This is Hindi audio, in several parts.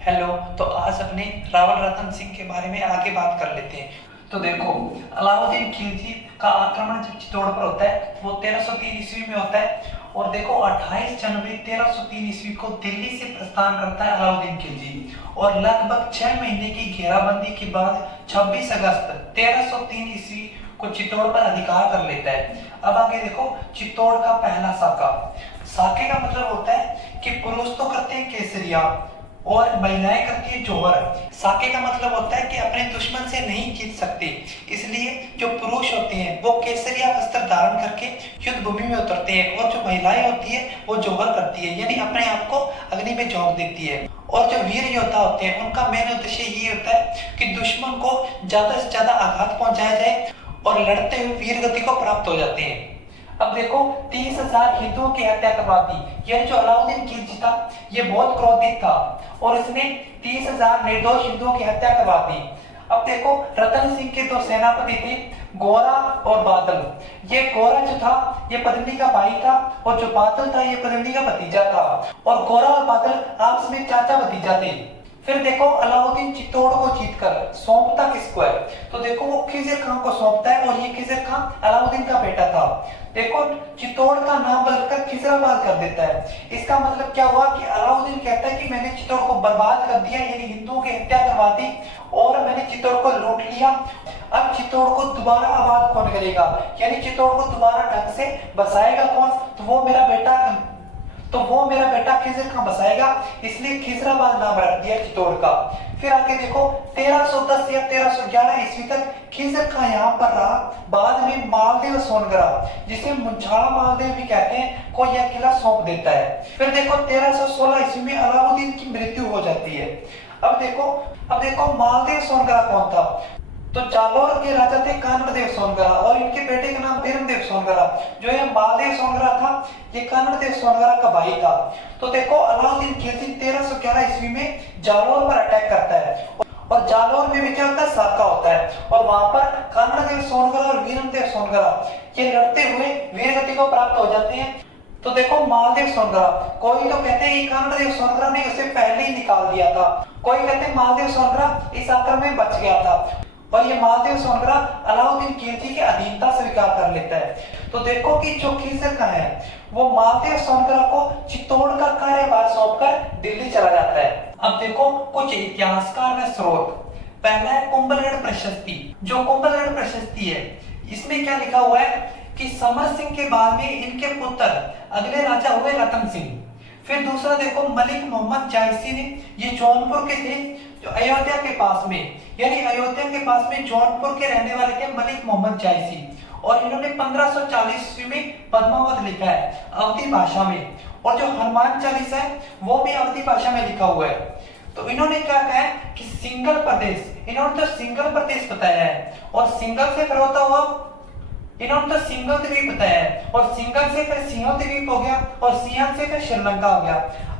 हेलो। तो आज अपने रावल रतन सिंह के बारे में आगे बात कर लेते हैं। तो देखो, अलाउद्दीन खिलजी का आक्रमण जब चित्तौड़ पर होता है वो 1303 ईस्वी में होता है। और देखो 28 जनवरी 1303 ईस्वी को दिल्ली से प्रस्थान करता है अलाउद्दीन खिलजी, और लगभग 6 महीने की घेराबंदी के बाद 26 अगस्त 1303 ईस्वी को चित्तौड़ पर अधिकार कर लेता है। अब आगे देखो, चित्तौड़ का पहला साका। साके का मतलब होता है कि पुरुष तो करते हैं केसरिया और महिलाएं करती है जौहर। साके का मतलब होता है कि अपने दुश्मन से नहीं जीत सकते, इसलिए जो पुरुष होते हैं वो केसरिया वस्त्र धारण करके युद्ध भूमि में उतरते हैं, और जो महिलाएं होती है वो जौहर करती है, यानी अपने आप को अग्नि में झोंक देती है। और जो वीर योद्धा होते हैं उनका मेन उद्देश्य ये होता है कि दुश्मन को ज्यादा से ज्यादा आघात पहुंचाया जाए और लड़ते हुए वीर गति को प्राप्त हो जाते हैं। अब देखो, 30,000 हिंदुओं की हत्या करवा दी। यह जो अलाउद्दीन खिलजी था ये बहुत क्रोधित था और इसने 30,000 निर्दोष हिंदुओं की हत्या करवा दी। अब देखो, रतन सिंह के दो सेनापति थे, गोरा और बादल। ये गोरा जो था ये पद्मिनी का भाई था, और जो बादल था ये पद्मिनी का भतीजा था। और गोरा और बादल आपस में चाचा भतीजा थे। फिर देखो, अलाउद्दीन चित्तौड़ को जीतकर सौंपता किसको है? तो देखो, वो खिज़र खान को सौंपता है, और ये खिज़र खान अलाउद्दीन का बेटा था। देखो, चित्तौड़ का नाम बदलकर खिजराबाद कर देता है। इसका मतलब क्या हुआ कि अलाउद्दीन कहता है कि मैंने चित्तौड़ को बर्बाद कर दिया, यानी हिंदुओं की हत्या करवा दी, और मैंने चित्तौड़ को लूट लिया। अब चित्तौड़ को दोबारा आबाद कौन करेगा, यानी चित्तौड़ को दोबारा ढंग से बसाएगा कौन? तो वो मेरा बेटा खिज़र खान बसाएगा, इसलिए खिजराबाद नाम रख दिया चित्तौड़ का। फिर आगे देखो, 1310 या 1311 ईस्वी तक खिज़र खान यहाँ पर रहा। बाद में मालदेव सोनगरा, जिसे मुंछाड़ा मालदेव भी कहते हैं, को यह किला सौंप देता है। फिर देखो, 1316 ईस्वी में अलाउद्दीन की मृत्यु हो जाती है। अब देखो मालदेव सोनगरा कौन था? तो जालौर के राजा थे कानड़देव सोनगरा, और इनके बेटे का नाम बीरमदेव सोनगरा। जो ये मालदेव सोनगरा था ये कानड़देव सोनगरा का भाई था। तो देखो, अलाउद्दीन खिलजी 1311 ईस्वी में जालौर पर अटैक करता है, और जालौर में भी क्या होता है? साका होता है, और वहां पर कानड़देव सोनगरा और बीरमदेव सोनगरा ये लड़ते हुए वीरगति को प्राप्त हो जाते हैं। तो देखो, मालदेव सोनगरा, कोई तो कहते हैं कि कानड़देव सोनगरा ने उसे पहले ही निकाल दिया था, कोई कहते हैं मालदेव सोनगरा इस आक्रमण में बच गया था, और ये मालदेव सोनगरा अलाउद्दीन खिलजी की अधीनता स्वीकार कर लेता है। तो देखो कि जो खिज़र खान है वो मालदेव सोनगरा को चित्तौड़ का कार्यभार सौंपकर दिल्ली चला जाता है। अब देखो कुछ इतिहासकार व स्रोत। पहला है कुंभलगढ़ प्रशस्ति। जो कुंभलगढ़ प्रशस्ति है इसमें क्या लिखा हुआ है कि समर सिंह के बाद में इनके पुत्र अगले राजा हुए रतन सिंह। फिर दूसरा देखो, मलिक मोहम्मद जायसी ने, ये जौनपुर के थे, जो अयोध्या के पास में, यानी अयोध्या के पास में जौनपुर के रहने वाले थे मलिक मोहम्मद जायसी, और इन्होंने 1540 ईस्वी में पद्मावत लिखा है अवधी भाषा में। और जो हनुमान चालीसा है वो भी अवधी भाषा में लिखा हुआ है। तो इन्होंने क्या कहा है कि सिंगल प्रदेश, इन्होंने तो सिंगल प्रदेश बताया है, और सिंगल से फिर होता हुआ इन्होंने तो सिंगल द्वीप बताया है, और सिंगल से फिर सिंहल द्वीप हो गया, और सिंहल से फिर श्रीलंका हो गया।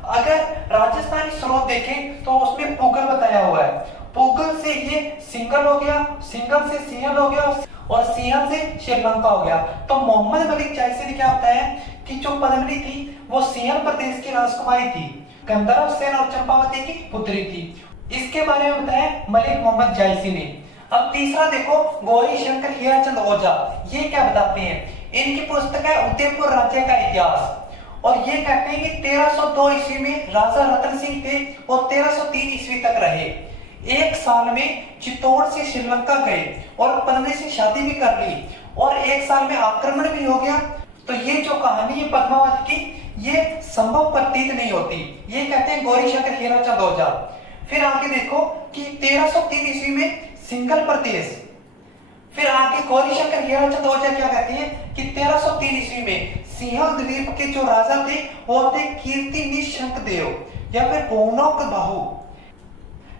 अगर राजस्थानी स्रोत देखें तो उसमें पुगल बताया हुआ है, पुगल से ये सिंगल हो गया, सिंगल से सिंहल हो गया, और सिंहल से श्रीलंका हो गया। तो मोहम्मद मलिक जायसी ने क्या बताया कि जो पद्मिनी थी वो सिंहल प्रदेश की राजकुमारी थी, गंधर्व सेन और चंपावती की पुत्री थी। इसके बारे में बताया मलिक मोहम्मद जायसी ने। अब तीसरा देखो, गौरी शंकर हीराचंद ओझा, ये क्या बताते हैं? इनकी पुस्तक है उदयपुर राज्य का इतिहास, और ये कहते हैं कि 1302 ईस्वी में राजा रतन सिंह थे और 1303 ईस्वी तक रहे। एक साल में चित्तौड़ से श्रीलंका गए और पद्मिनी से शादी भी कर ली, और एक साल में आक्रमण भी हो गया। तो ये जो कहानी है पद्मावत की, ये संभव प्रतीत नहीं होती, ये कहते हैं गौरी शंकर हीराचंद ओझा। फिर आगे देखो कि 1303 ईस्वी में सिंगल प्रदेश। फिर आगे गौरी शंकर हीराचंद ओझा क्या कहते हैं कि 1303 ईस्वी में सिंहल द्वीप के जो राजा थे वो थे कीर्ति निशंक देव, या फिर भुवनोक बाहु।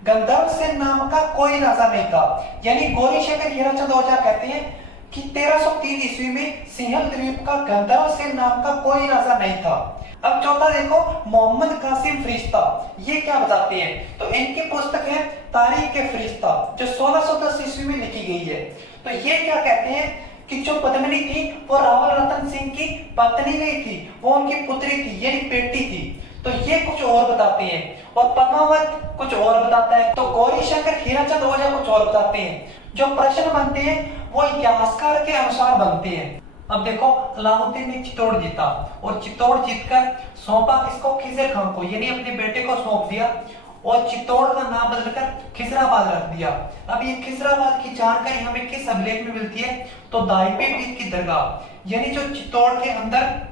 गंधर्व सेन नाम का कोई राजा नहीं था, यानी गौरी शंकर हीराचंद ओझा कहते हैं कि 1303 ईस्वी में सिंहल द्वीप का गंधर्व सेन नाम का कोई राजा नहीं था। अब चौथा देखो, मोहम्मद कासिम फरिश्ता, ये क्या बताते हैं? तो इनकी पुस्तक है तारीख के फरिश्ता, जो 1610 ईस्वी में लिखी गई है। तो ये क्या कहते हैं कि जो पद्मिनी थी वो रावल रतन सिंह की पत्नी नहीं थी, वो उनकी पुत्री थी, यानी बेटी थी। तो ये कुछ और बताते हैं और पद्मावत कुछ और बताता है। तो गौरी शंकर हीराचंद ओझा कुछ और बताते हैं। जो प्रश्न बनते हैं वो इतिहासकार के अनुसार बनते हैं। अब देखो, अलाउद्दीन ने चित्तौड़ जीता और चित्तौड़ जीतकर सौंपा किसको? खिजर खान को, यानी अपने बेटे को सौंप दिया और चित्तौड़ का नाम बदलकर खिजराबाद रख दिया। अब ये खिजराबाद की जानकारी हमें किस अभिलेख में मिलती है? तो दाइपे पीर की दरगाह, यानी जो चित्तौड़ के अंदर।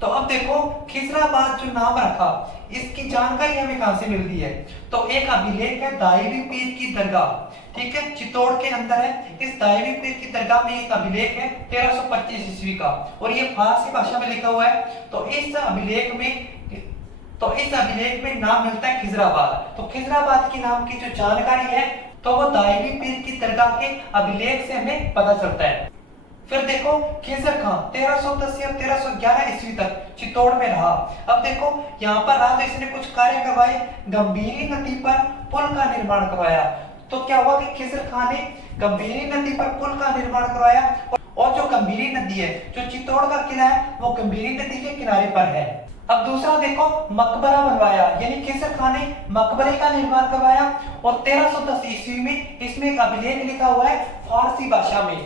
तो अब देखो, खिजराबाद जो नाम रखा, इसकी जानकारी हमें कहां से मिलती है? तो एक अभिलेख है दाइबी पीर की दरगाह, ठीक है, चित्तौड़ के अंदर है। इस दाइबी पीर की दरगाह में एक अभिलेख है 1325 ईस्वी का और ये फारसी भाषा में लिखा हुआ है। तो इस अभिलेख में नाम मिलता है खिजराबाद। तो खिजराबाद की नाम की जो जानकारी है तो वो दाइबी पीर की दरगाह के अभिलेख से हमें पता चलता है। फिर देखो, खिजर खान 1310 या 1311 ईस्वी तक चित्तौड़ में रहा। अब देखो, यहाँ पर रहा तो इसने कुछ कार्य करवाए। गंभीरी नदी पर पुल का निर्माण करवाया। तो क्या हुआ कि खिजर खान ने गंभीरी नदी पर पुल का निर्माण करवाया और जो गंभीरी नदी है, जो चित्तौड़ का किला है, वो गंभीरी नदी के किनारे पर है। अब दूसरा देखो, मकबरा बनवाया, यानी खिजर खान ने मकबरे का निर्माण करवाया और 1310 ईस्वी में इसमें एक अभिलेख लिखा हुआ है फारसी भाषा में।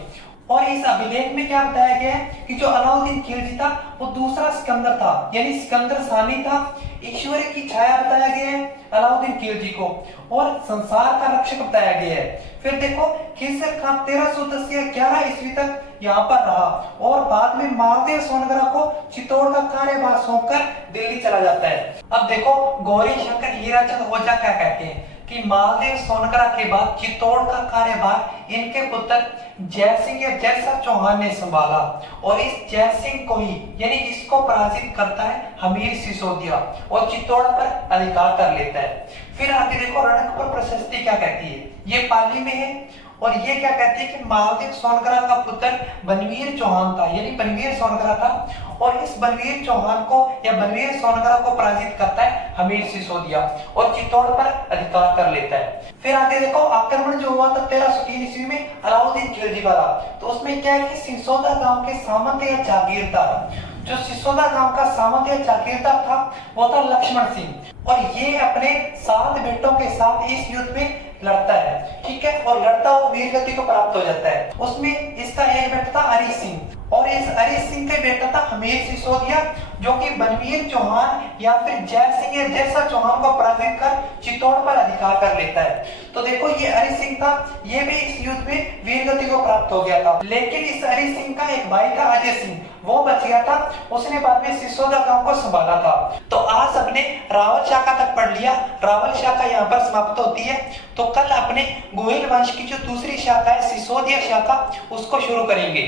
और इस अभिलेख में क्या बताया गया है कि जो अलाउद्दीन खिलजी था वो दूसरा सिकंदर था, यानी सिकंदर सानी था। ईश्वर की छाया बताया गया है अलाउद्दीन खिलजी को और संसार का रक्षक बताया गया है। फिर देखो, खिजर खान 1310 या 11 ईस्वी तक यहाँ पर रहा और बाद में मालदेव सोनगरा को चित्तौड़ का कार्यभार सौंपकर दिल्ली चला जाता है। अब देखो, गौरी शंकर हीराचंद ओझा क्या कहते हैं कि मालदेव सोनगरा के बाद चित्तौड़ का कार्यभार इनके पुत्र जयसिंह या जयसा चौहान ने संभाला और इस जयसिंह को ही, यानी इसको पराजित करता है हमीर सिसोदिया और चित्तौड़ पर अधिकार कर लेता है। फिर आगे देखो, रणकपुर प्रशस्ति क्या कहती है? ये पाली में है और ये क्या कहती है कि मालदेव सोनगरा का पुत्र बनवीर चौहान था, यानी बनवीर सोनगरा था और इस बनवीर चौहान को या बनवीर सोनगरा को पराजित करता है हमीर सिसोदिया और चित्तौड़ पर अधिकार कर लेता है। फिर आगे देखो, आक्रमण जो हुआ था 1303 ईस्वी में अलाउद्दीन खिलजी वाला, तो उसमें क्या है कि सिसोदा गांव के सामंत या जागीरदार, जो सिसोदा गांव का सामंत या जागीरदार था वो था लक्ष्मण सिंह और ये अपने 7 बेटों के साथ इस युद्ध में लड़ता है, ठीक है, और लड़ता वो वीर गति को प्राप्त हो जाता है। उसमें इसका एक बेटा था हरि सिंह और इस हरि सिंह का बेटा था हमीर सिसोदिया, जो कि बनवीर चौहान या फिर जय सिंह या जैसा चौहान को पराजित कर चित्तौड़ पर अधिकार कर लेता है। तो देखो, ये हरि सिंह था, ये भी इस युद्ध में वीर गति को प्राप्त हो गया था, लेकिन इस हरि सिंह का एक भाई था अजय सिंह, वो बच गया था, उसने बाद में सिसोदा गांव को संभाला था। तो आज अपने रावल शाखा तक पढ़ लिया, रावल शाखा यहाँ पर समाप्त होती है। तो कल अपने गोहिल वंश की जो दूसरी शाखा है सिसोदिया शाखा, उसको शुरू करेंगे।